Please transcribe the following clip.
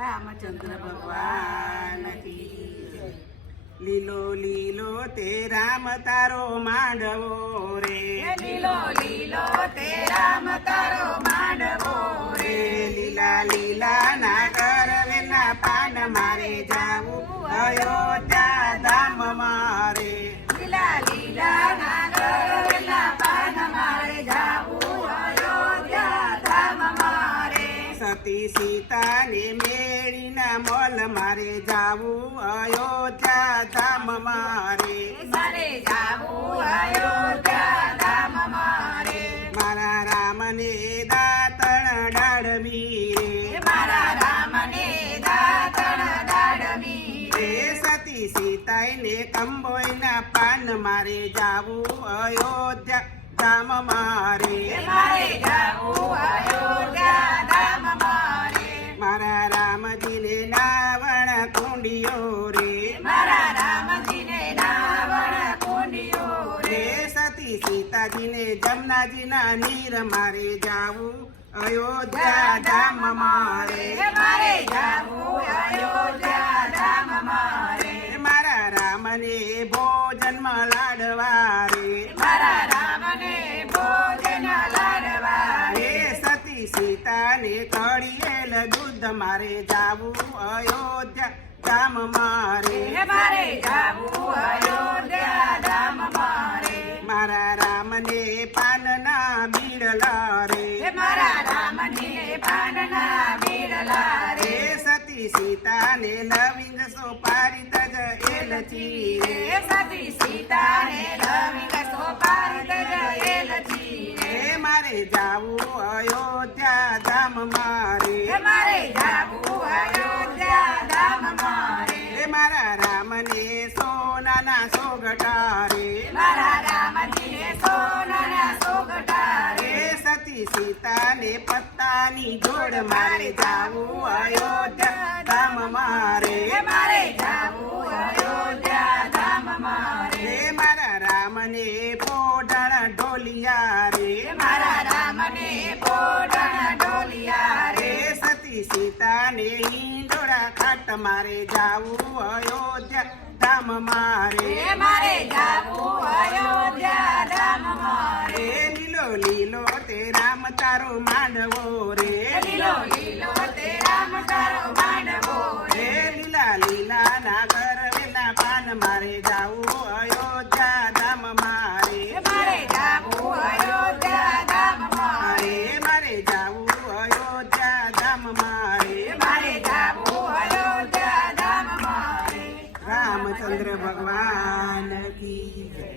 રામચંદ્ર ભગવાન કી જય. લીલો લીલો તે રામ તારો માંડવો રે, લીલો લીલો તે રામ તારો માંડવો રે લીલા લીલા ના કરવેલા પાન મારે જાવું અયોધ્યા ધામ મારે, લીલા લીલા ના કરેલા પાન મારે જાવું અયોધ્યા ધામ મારે. સતી સીતા ને મેળીના મોલ મારે જાવું અયોધ્યા ધામ મારે, મારે જાવું અયોધ્યા ધામ મારે. મારા રામને દાતણ ડાળવી રે, મારા રામને દાતણ દાડમી રે સતી સીતાઈ ને કંબોઈના પાન મારે જાવું અયોધ્યા ધામ મારે, મારે જાવું અયોધ્યા ધામ મારે. મારા રામજીને નાવણ કુંડિયો રે, મારા રામજીને નાવણ કુંડિયો રે સતી સીતાજીને જમનાજીના નીર મારે જાવું અયોધ્યા ધામ મારે, મારે જાવું અયોધ્યા ધામ મારે. મારા રામને ભોજન લાડવા રે, મારા રામને ભોજન લાડવા રે સતી સીતાને કળિયેલ દૂધ મારે જાવું અયોધ્યા ધામ મારે, મારે જાવું અયોધ્યા ધામ મારે. મારા રામને પાનના બીડલા રે, મારા રામને પાનના બીડલા રે સતી સીતાને લવિંગ સોપારી તજ એલચી રે, સતી સીતાને લવિંગ સોપારી તજેલથી રે મારે જાવું અયોધ્યા ધામ મારે, મારે જાવું અયોધ્યા ધામ મારે. રે મારા રામને સોનાના સોગટા રે, મારા રામજીને સોનાના સોગટા રે સતી સીતાને પત્તાની જોડ મારે જાવું અયોધ્યા ધામ મારે, મારે જાવું અયોધ્યા ધામ મારે. રે મારા રામને પોઢણ ઢોલિયા રે, મારા રામને પોઢણ ઢોલિયા રે સતી સીતાને હિંડોળા ખાટ મારે જાવું અયોધ્યા ધામ મારે, મારે જાવું અયોધ્યા ધામ મારે. રે લીલો લીલો તે રામ તારો માંડવો રે, લીલો લીલો તે રામ તારો માંડવો રે લીલા લીલા ના કરવેલા પાન મારે જાવું અયોધ્યા ધામ મારે, મારે જાવું અયોધ્યા ધામ મારે. મારે જાવું અયોધ્યા ધામ મારે, મારે જાવું અયોધ્યા ધામ મારે. રામચંદ્ર ભગવાન કી જય.